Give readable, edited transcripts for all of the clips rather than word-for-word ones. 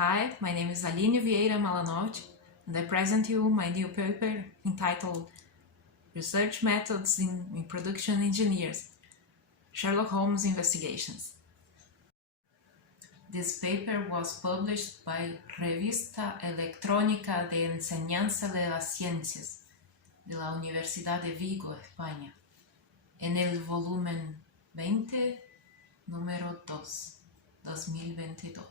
Hi, my name is Aline Vieira Malanovic, and I present you my new paper entitled Research Methods in Production Engineers, Sherlock Holmes Investigations. This paper was published by Revista Electrónica de Enseñanza de las Ciencias de la Universidad de Vigo, España, en el volumen 20, número 2, 2022.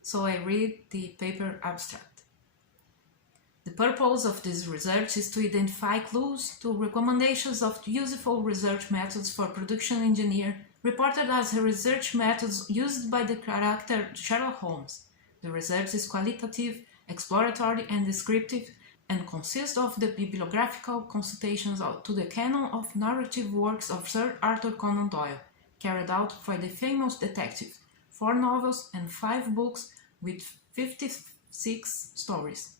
So I read the paper abstract. The purpose of this research is to identify clues to recommendations of useful research methods for production engineer reported as research methods used by the character Sherlock Holmes. The research is qualitative, exploratory, and descriptive, and consists of the bibliographical consultations to the canon of narrative works of Sir Arthur Conan Doyle, carried out by the famous detective, 4 novels and 5 books with 56 stories.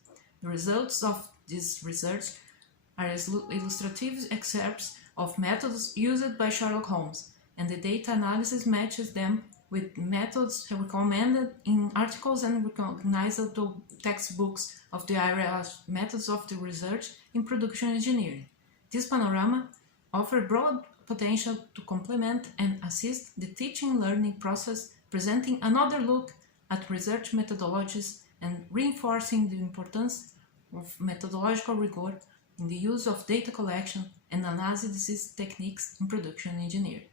The results of this research are illustrative excerpts of methods used by Sherlock Holmes, and the data analysis matches them with methods recommended in articles and recognizable textbooks of the area of methods of the research in production engineering. This panorama offers broad potential to complement and assist the teaching learning process, presenting another look at research methodologies and reinforcing the importance of methodological rigor in the use of data collection and analysis techniques in production engineering.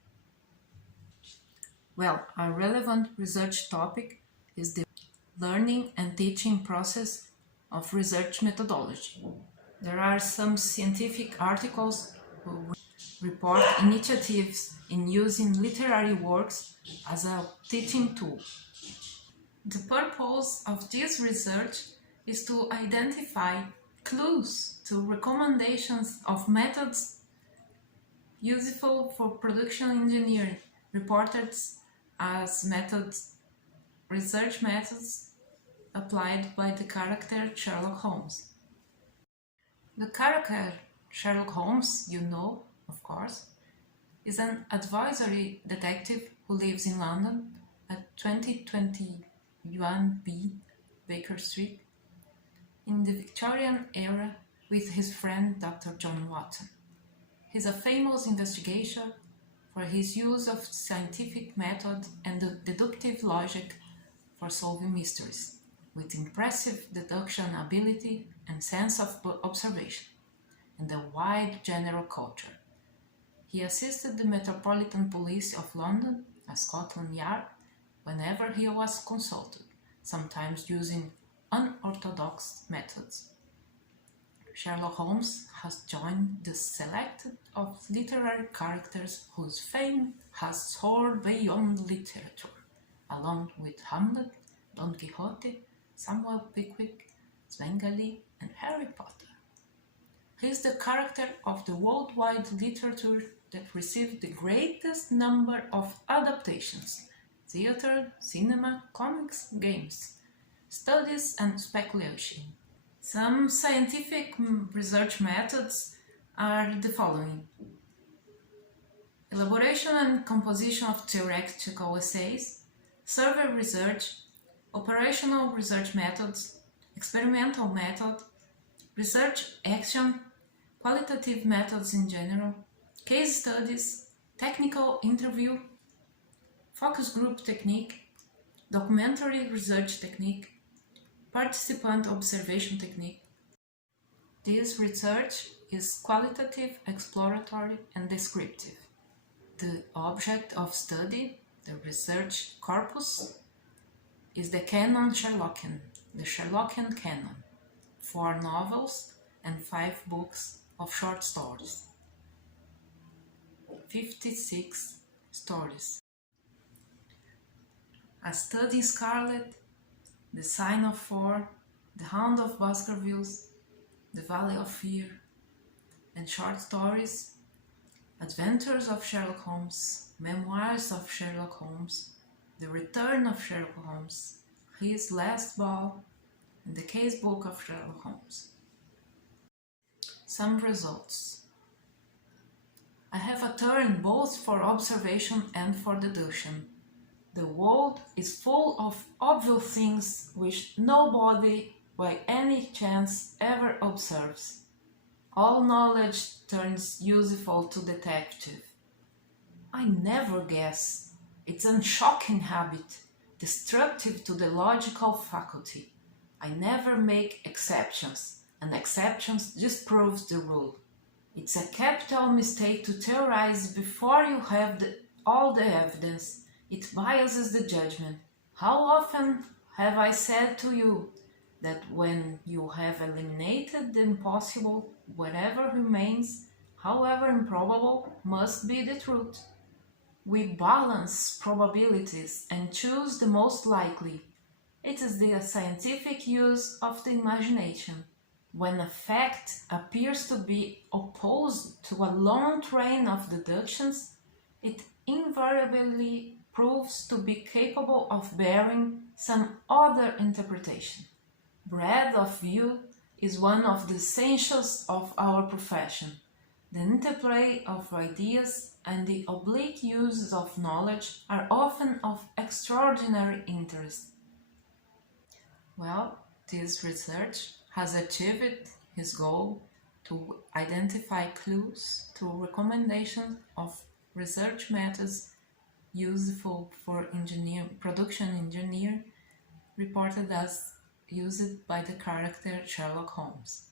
Well, a relevant research topic is the learning and teaching process of research methodology. There are some scientific articles who report initiatives in using literary works as a teaching tool. The purpose of this research is to identify clues to recommendations of methods useful for production engineering, reported as research methods applied by the character Sherlock Holmes. The character Sherlock Holmes, you know, of course, is an advisory detective who lives in London at 2021B Baker Street in the Victorian era with his friend Dr. John Watson. He is a famous investigator for his use of scientific method and deductive logic for solving mysteries, with impressive deduction ability and sense of observation, and a wide general culture. He assisted the Metropolitan Police of London, a Scotland Yard, whenever he was consulted, sometimes using unorthodox methods. Sherlock Holmes has joined the select of literary characters whose fame has soared beyond literature, along with Hamlet, Don Quixote, Samuel Pickwick, Svengali, and Harry Potter. He is the character of the worldwide literature that received the greatest number of adaptations: theater, cinema, comics, games, studies, and speculation. Some scientific research methods are the following: elaboration and composition of theoretical essays, survey research, operational research methods, experimental method, research action, qualitative methods in general, case studies, technical interview, focus group technique, documentary research technique, participant observation technique. This research is qualitative, exploratory, and descriptive. The object of study, the research corpus, is the canon Sherlockian, the Sherlockian canon, 4 novels and 5 books of short stories, 56 stories. A Study in Scarlet, The Sign of 4, The Hound of Baskervilles, The Valley of Fear, and short stories, Adventures of Sherlock Holmes, Memoirs of Sherlock Holmes, The Return of Sherlock Holmes, His Last Ball, and The Casebook of Sherlock Holmes. Some results. I have a turn both for observation and for deduction. The world is full of obvious things which nobody by any chance ever observes. All knowledge turns useful to detective. I never guess. It's a shocking habit, destructive to the logical faculty. I never make exceptions, and exceptions disproves the rule. It's a capital mistake to theorize before you have all the evidence. It biases the judgment. How often have I said to you that when you have eliminated the impossible, whatever remains, however improbable, must be the truth? We balance probabilities and choose the most likely. It is the scientific use of the imagination. When a fact appears to be opposed to a long train of deductions, it invariably proves to be capable of bearing some other interpretation. Breadth of view is one of the essentials of our profession. The interplay of ideas and the oblique uses of knowledge are often of extraordinary interest. Well, this research has achieved its goal to identify clues to recommendations of research methods useful for production engineering, reported as used by the character Sherlock Holmes.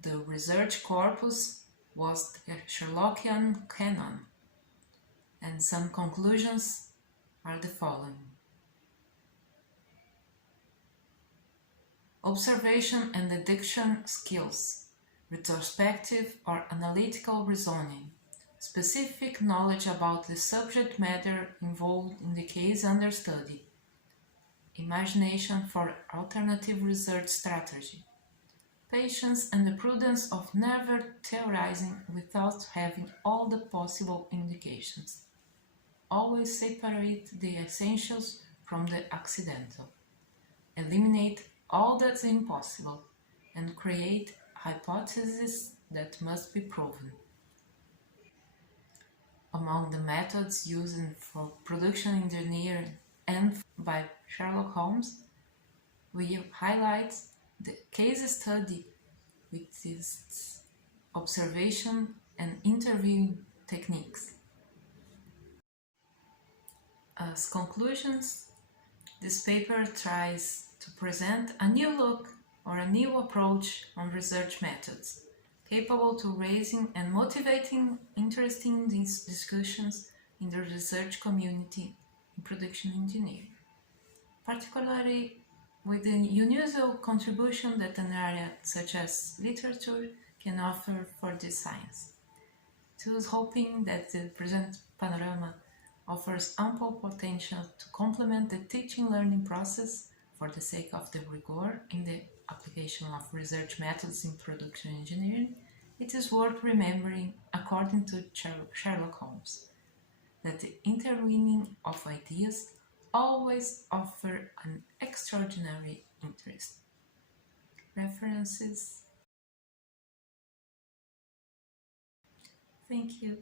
The research corpus was the Sherlockian canon, and some conclusions are the following. Observation and deduction skills, retrospective or analytical reasoning, specific knowledge about the subject matter involved in the case under study, imagination for alternative research strategy, patience and the prudence of never theorizing without having all the possible indications. Always separate the essentials from the accidental. Eliminate all that's impossible and create hypotheses that must be proven. Among the methods used for production engineering and by Sherlock Holmes, we highlight the case study with its observation and interviewing techniques. As conclusions, this paper tries to present a new look or a new approach on research methods, capable to raising and motivating interesting discussions in the research community in production engineering, particularly with the unusual contribution that an area such as literature can offer for this science. Thus, hoping that the present panorama offers ample potential to complement the teaching-learning process for the sake of the rigor in the application of research methods in production engineering, it is worth remembering, according to Sherlock Holmes, that the interweaving of ideas always offer an extraordinary interest. References. Thank you.